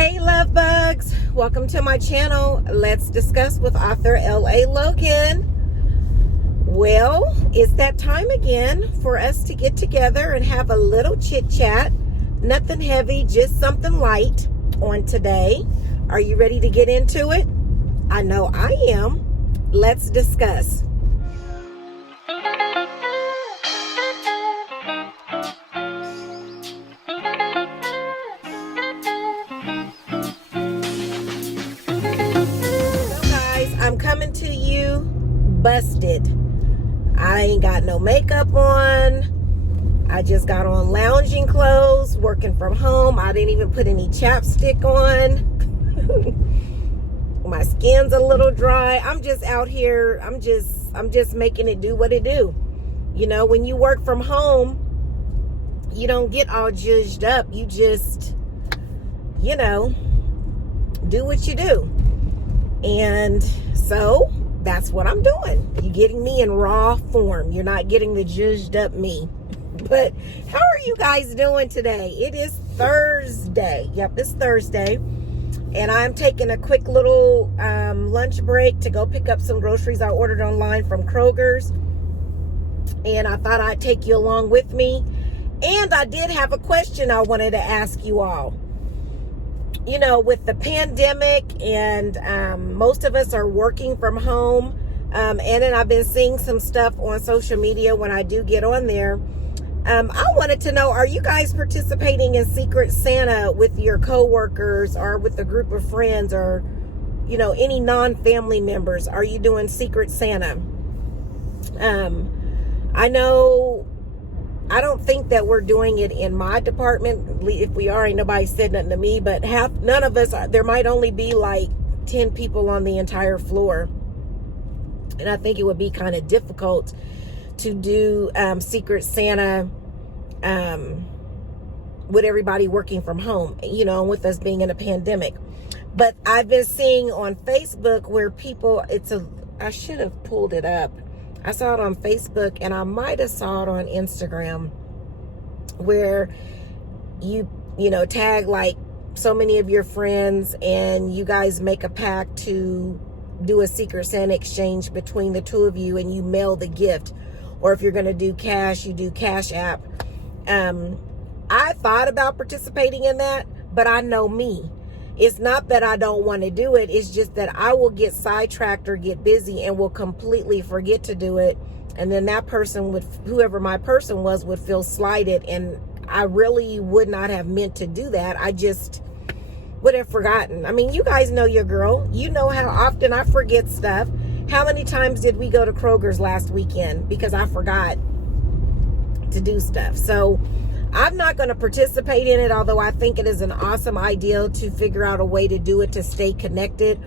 Hey love bugs, welcome to my channel. Let's discuss with author L.A. Logan. Well, it's that time again for us to get together and have a little chit chat. Nothing heavy, just something light on today. Are you ready to get into it? I know I am. Let's discuss. I'm coming to you busted. I ain't got no makeup on. I just got on lounging clothes, working from home. I didn't even put any chapstick on. My skin's a little dry. I'm just out here. I'm just making it do what it do. You know, when you work from home, you don't get all judged up. You just, you know, do what you do. And so that's what I'm doing. You're getting me in raw form. You're not getting the judged up me. But how are you guys doing today? It is Thursday. Yep, it's Thursday. And I'm taking a quick little lunch break to go pick up some groceries I ordered online from Kroger's. And I thought I'd take you along with me. And I did have a question I wanted to ask you all. You know, with the pandemic and most of us are working from home, and then I've been seeing some stuff on social media when I do get on there. I wanted to know, are you guys participating in Secret Santa with your coworkers or with a group of friends or, you know, any non-family members? Are you doing Secret Santa? I know, I don't think that we're doing it in my department. If we are, ain't nobody said nothing to me, but none of us, there might only be like 10 people on the entire floor. And I think it would be kind of difficult to do Secret Santa with everybody working from home, you know, with us being in a pandemic. But I've been seeing on Facebook where people, I should have pulled it up. I saw it on Facebook and I might have saw it on Instagram where you know, tag like so many of your friends and you guys make a pact to do a Secret Santa exchange between the two of you and you mail the gift. Or if you're going to do cash, you do Cash App. I thought about participating in that, but I know me. It's not that I don't want to do it. It's just that I will get sidetracked or get busy and will completely forget to do it. And then that person would, whoever my person was, would feel slighted. And I really would not have meant to do that. I just would have forgotten. I mean, you guys know your girl. You know how often I forget stuff. How many times did we go to Kroger's last weekend because I forgot to do stuff? So I'm not going to participate in it, although I think it is an awesome idea to figure out a way to do it to stay connected.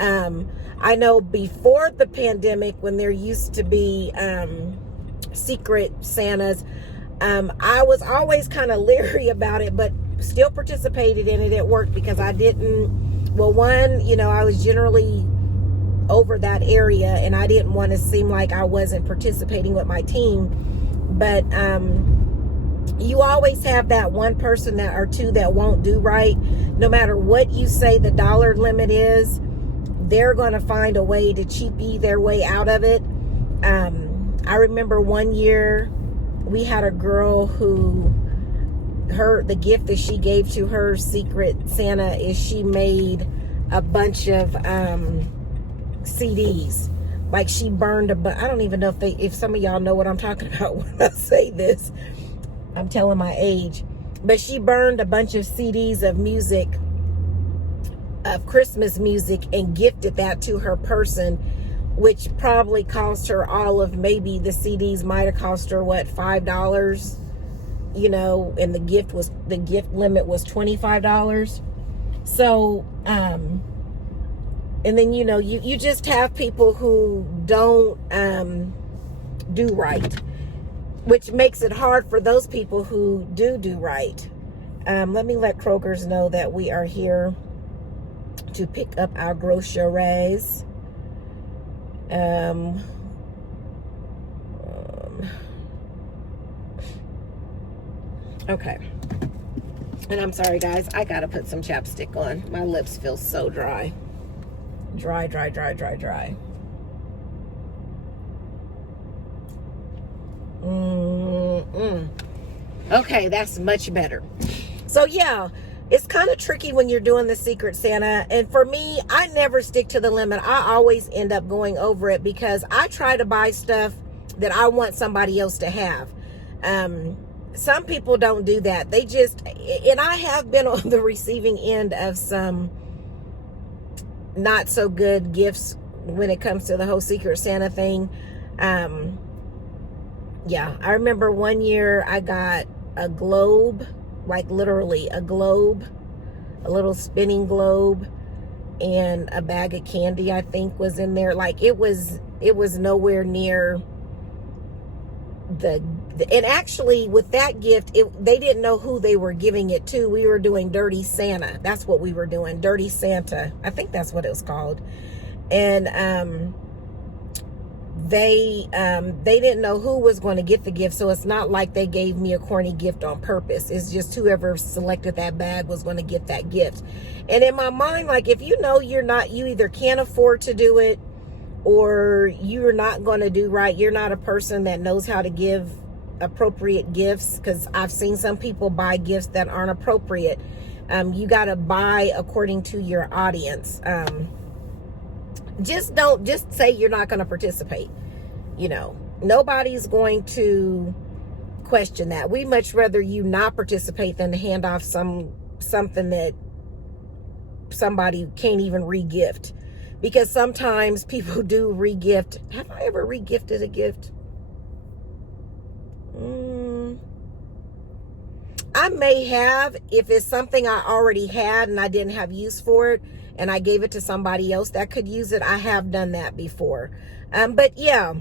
I know before the pandemic, when there used to be Secret Santas, I was always kind of leery about it, but still participated in it at work because I didn't, well, one, you know, I was generally over that area and I didn't want to seem like I wasn't participating with my team. But you always have that one person that or two that won't do right. No matter what you say the dollar limit is, they're going to find a way to cheapy their way out of it. I remember one year we had a girl who, the gift that she gave to her Secret Santa is she made a bunch of CDs. Like she burned I don't even know if some of y'all know what I'm talking about when I say this. I'm telling my age. But she burned a bunch of CDs of music, of Christmas music, and gifted that to her person, which probably cost her all of, maybe the CDs might have cost her, what, $5? You know, and the gift limit was $25. So, and then, you know, you just have people who don't do right, which makes it hard for those people who do right. Let me let Kroger's know that we are here to pick up our groceries. Okay. And I'm sorry, guys. I got to put some chapstick on. My lips feel so dry. Dry, dry, dry, dry, dry. Okay, that's much better. So, yeah, it's kind of tricky when you're doing the Secret Santa. And for me, I never stick to the limit. I always end up going over it because I try to buy stuff that I want somebody else to have. Some people don't do that. They just, and I have been on the receiving end of some not so good gifts when it comes to the whole Secret Santa thing. Yeah, I remember one year I got a globe, like literally a globe, a little spinning globe, and a bag of candy, I think, was in there. Like it was nowhere near and actually with that gift, they didn't know who they were giving it to. We were doing Dirty Santa. That's what we were doing. Dirty Santa. I think that's what it was called. And they didn't know who was going to get the gift. So it's not like they gave me a corny gift on purpose. It's just whoever selected that bag was going to get that gift. And in my mind, like, if you know you either can't afford to do it, or you're not going to do right, you're not a person that knows how to give appropriate gifts, because I've seen some people buy gifts that aren't appropriate. You got to buy according to your audience. Just say you're not going to participate. Nobody's going to question that. We much rather you not participate than to hand off something that somebody can't even re-gift. Because sometimes people do re-gift. Have I ever re-gifted a gift? I may have, if it's something I already had and I didn't have use for it, and I gave it to somebody else that could use it. I have done that before. But yeah,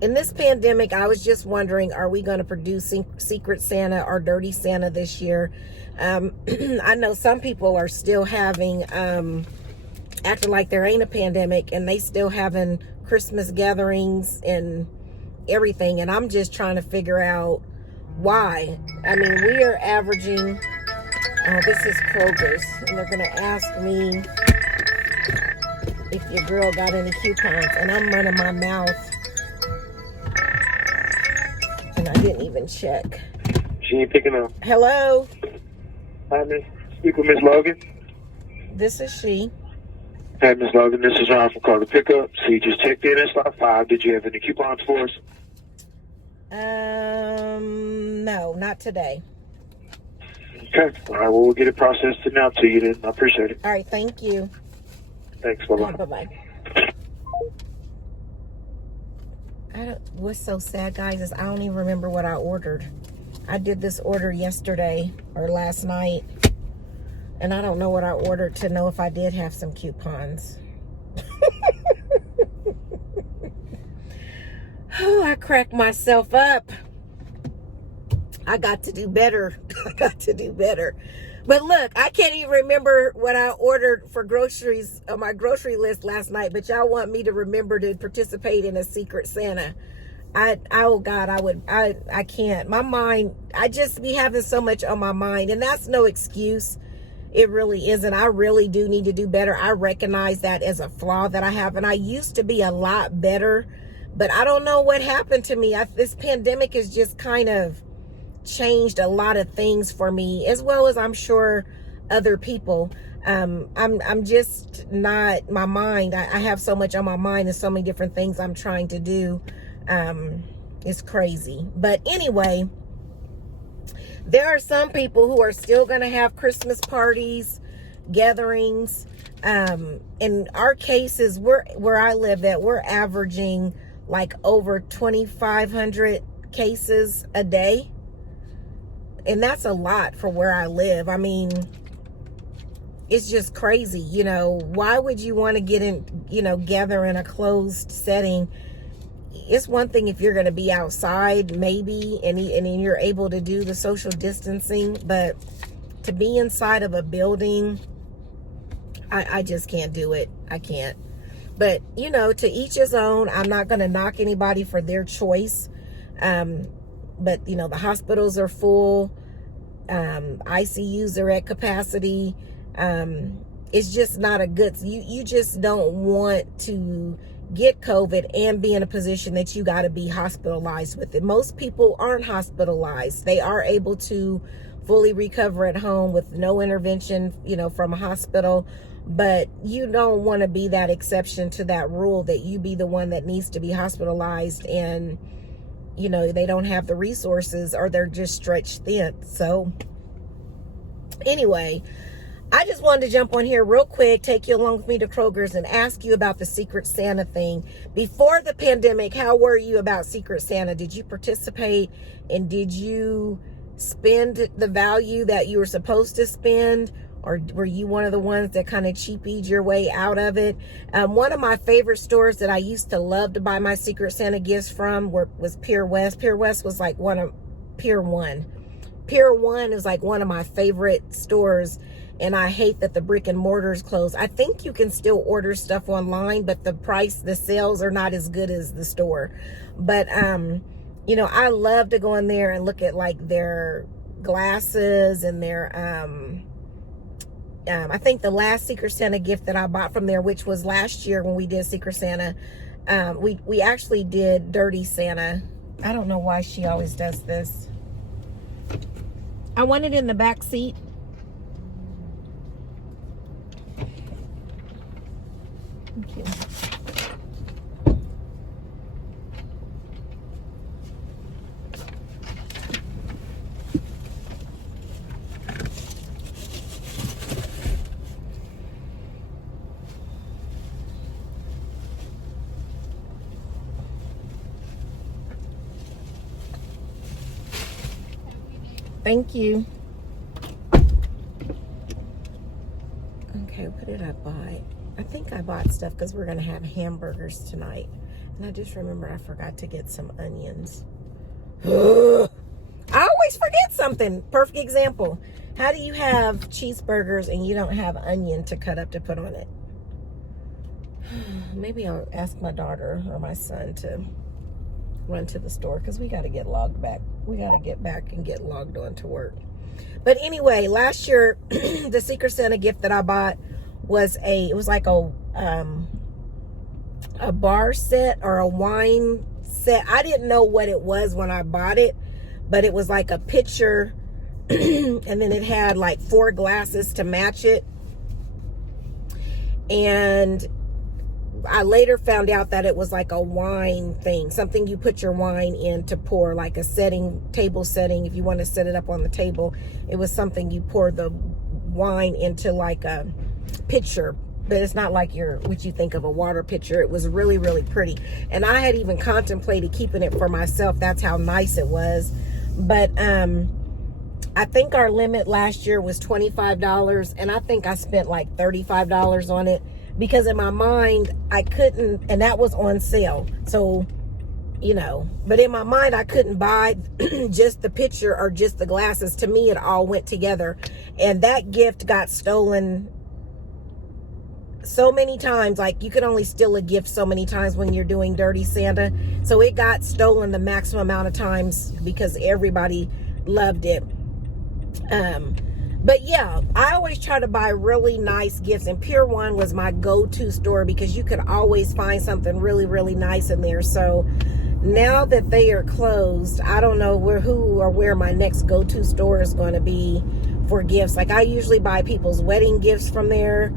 in this pandemic, I was just wondering, are we going to produce Secret Santa or Dirty Santa this year? I know some people are still having... acting like there ain't a pandemic, and they still having Christmas gatherings and everything, and I'm just trying to figure out why. I mean, we are averaging, this is Kroger's, and they're going to ask me if your girl got any coupons, and I'm running my mouth, and I didn't even check. She ain't picking up. Hello? Hi, Miss. Speak with Miss Logan. This is she. Hey, Miss Logan, this is Ron from Kroger Pickup. So you just checked in at slot 5. Did you have any coupons for us? No, not today. Okay. All right, well, we'll get it processed and out to you then. I appreciate it. All right, thank you. Thanks. Bye-bye. Bye-bye. What's so sad, guys, is I don't even remember what I ordered. I did this order yesterday or last night, and I don't know what I ordered to know if I did have some coupons. Oh, I cracked myself up. I got to do better. I got to do better. But look, I can't even remember what I ordered for groceries on my grocery list last night, but y'all want me to remember to participate in a Secret Santa. Oh God, I can't. My mind, I just be having so much on my mind, and that's no excuse. It really isn't. I really do need to do better. I recognize that as a flaw that I have, and I used to be a lot better, but I don't know what happened to me. This pandemic has just kind of changed a lot of things for me, as well as I'm sure other people. I'm just not, my mind, I have so much on my mind and so many different things I'm trying to do. It's crazy. But anyway, there are some people who are still going to have Christmas parties, gatherings. In our cases, where I live at, we're averaging like over 2,500 cases a day. And that's a lot for where I live. I mean, it's just crazy. Why would you want to get in, gather in a closed setting? It's one thing if you're going to be outside, maybe, and you're able to do the social distancing, but to be inside of a building, I just can't do it. I can't. But, to each his own. I'm not going to knock anybody for their choice. But, the hospitals are full. ICUs are at capacity. It's just not a good, you just don't want to get COVID and be in a position that you got to be hospitalized with it. Most people aren't hospitalized. They are able to fully recover at home with no intervention, from a hospital. But you don't want to be that exception to that rule, that you be the one that needs to be hospitalized and, they don't have the resources or they're just stretched thin. So anyway, I just wanted to jump on here real quick, take you along with me to Kroger's and ask you about the Secret Santa thing. Before the pandemic, how were you about Secret Santa? Did you participate, and did you spend the value that you were supposed to spend? Or were you one of the ones that kind of cheapied your way out of it? One of my favorite stores that I used to love to buy my Secret Santa gifts from was Pier West. Pier West was like Pier 1. Pier 1 is like one of my favorite stores. And I hate that the brick and mortars closed. I think you can still order stuff online, but the sales are not as good as the store. But, I love to go in there and look at like their glasses and their, I think the last Secret Santa gift that I bought from there, which was last year when we did Secret Santa, we actually did Dirty Santa. I don't know why she always does this. I want it in the back seat. Thank you. Thank you. Okay, what did I buy? I think I bought stuff because we're going to have hamburgers tonight. And I just remember I forgot to get some onions. I always forget something. Perfect example. How do you have cheeseburgers and you don't have onion to cut up to put on it? Maybe I'll ask my daughter or my son to run to the store because we got to get logged back. We got to get back and get logged on to work. But anyway, last year, the Secret Santa gift that I bought was it was like a bar set or a wine set. I didn't know what it was when I bought it, but it was like a pitcher and then it had like 4 glasses to match it. And I later found out that it was like a wine thing, something you put your wine in to pour, like a table setting. If you want to set it up on the table, it was something you pour the wine into, like a pitcher, but it's not like what you think of a water pitcher. It was really, really pretty. And I had even contemplated keeping it for myself. That's how nice it was. But I think our limit last year was $25, and I think I spent like $35 on it. Because in my mind, I couldn't, and that was on sale. So, but in my mind, I couldn't buy just the pitcher or just the glasses. To me, it all went together. And that gift got stolen so many times. Like, you can only steal a gift so many times when you're doing Dirty Santa. So it got stolen the maximum amount of times because everybody loved it. But yeah, I always try to buy really nice gifts, and Pier 1 was my go-to store because you could always find something really, really nice in there. So now that they are closed, I don't know where my next go-to store is going to be for gifts. Like, I usually buy people's wedding gifts from there.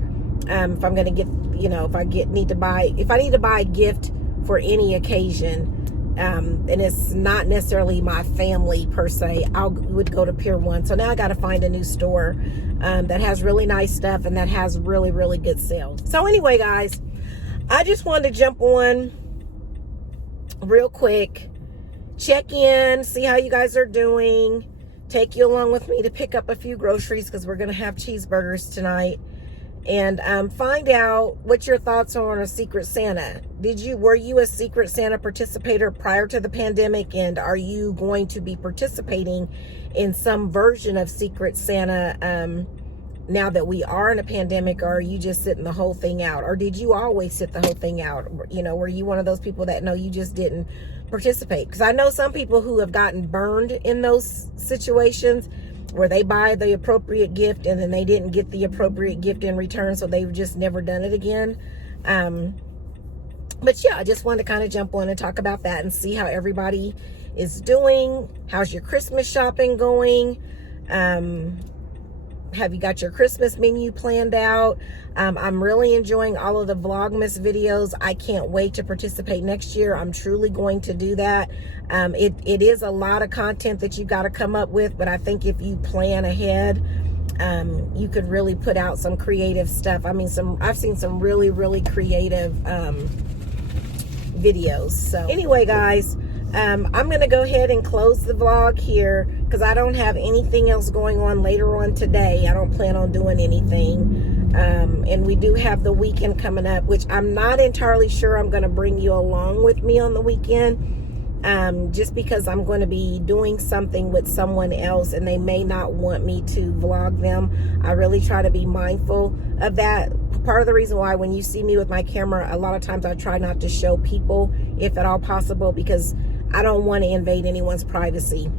If I'm going to get, if I need to buy a gift for any occasion, and it's not necessarily my family per se, I would go to Pier 1. So now I got to find a new store that has really nice stuff and that has really, really good sales. So anyway, guys, I just wanted to jump on real quick, check in, see how you guys are doing, take you along with me to pick up a few groceries because we're going to have cheeseburgers tonight. And find out what your thoughts are on a Secret Santa. Were you a Secret Santa participator prior to the pandemic, and are you going to be participating in some version of Secret Santa now that we are in a pandemic, or are you just sitting the whole thing out? Or did you always sit the whole thing out? Were you one of those people that you just didn't participate? Because I know some people who have gotten burned in those situations, where they buy the appropriate gift and then they didn't get the appropriate gift in return, so they've just never done it again. But yeah, I just wanted to kind of jump on and talk about that and see how everybody is doing. How's your Christmas shopping going? Have you got your Christmas menu planned out? I'm really enjoying all of the Vlogmas videos. I can't wait to participate next year. I'm truly going to do that. It is a lot of content that you got to come up with, but I think if you plan ahead, you could really put out some creative stuff. I mean, I've seen some really, really creative videos. So anyway, guys, I'm going to go ahead and close the vlog here because I don't have anything else going on later on today. I don't plan on doing anything. And we do have the weekend coming up, which I'm not entirely sure I'm going to bring you along with me on the weekend. Just because I'm going to be doing something with someone else and they may not want me to vlog them. I really try to be mindful of that. Part of the reason why when you see me with my camera, a lot of times I try not to show people, if at all possible, because I don't want to invade anyone's privacy.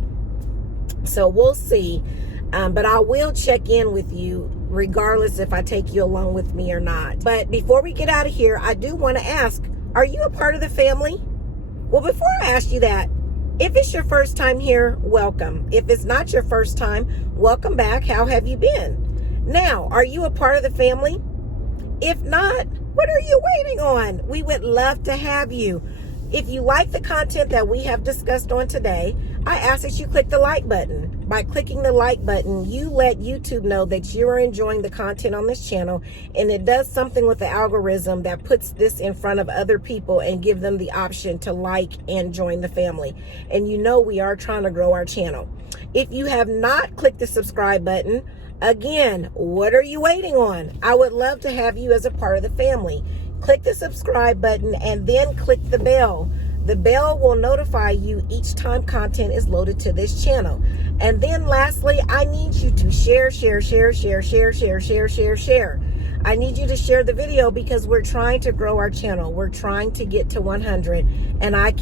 So we'll see. But I will check in with you regardless if I take you along with me or not. But before we get out of here, I do want to ask, are you a part of the family? Well, before I ask you that, if it's your first time here, welcome. If it's not your first time, welcome back. How have you been? Now, are you a part of the family? If not, what are you waiting on? We would love to have you. If you like the content that we have discussed on today, I ask that you click the like button. By clicking the like button, you let YouTube know that you are enjoying the content on this channel, and it does something with the algorithm that puts this in front of other people and give them the option to like and join the family. And you know we are trying to grow our channel. If you have not clicked the subscribe button, again, what are you waiting on? I would love to have you as a part of the family. Click the subscribe button and then click the bell. The bell will notify you each time content is loaded to this channel. And then lastly, I need you to share. I need you to share the video because we're trying to grow our channel. We're trying to get to 100, and I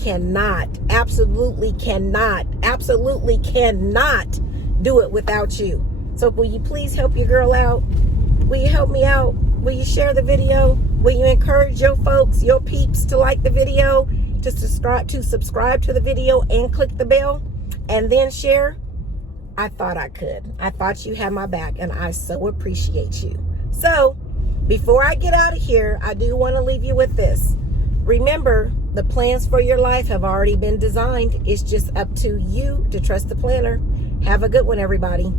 absolutely cannot do it without you. So will you please help your girl out? Will you help me out? Will you share the video? Will you encourage your folks, your peeps to like the video, to subscribe to the video and click the bell and then share? I thought I could. I thought you had my back, and I so appreciate you. So before I get out of here, I do want to leave you with this. Remember, the plans for your life have already been designed. It's just up to you to trust the planner. Have a good one, everybody.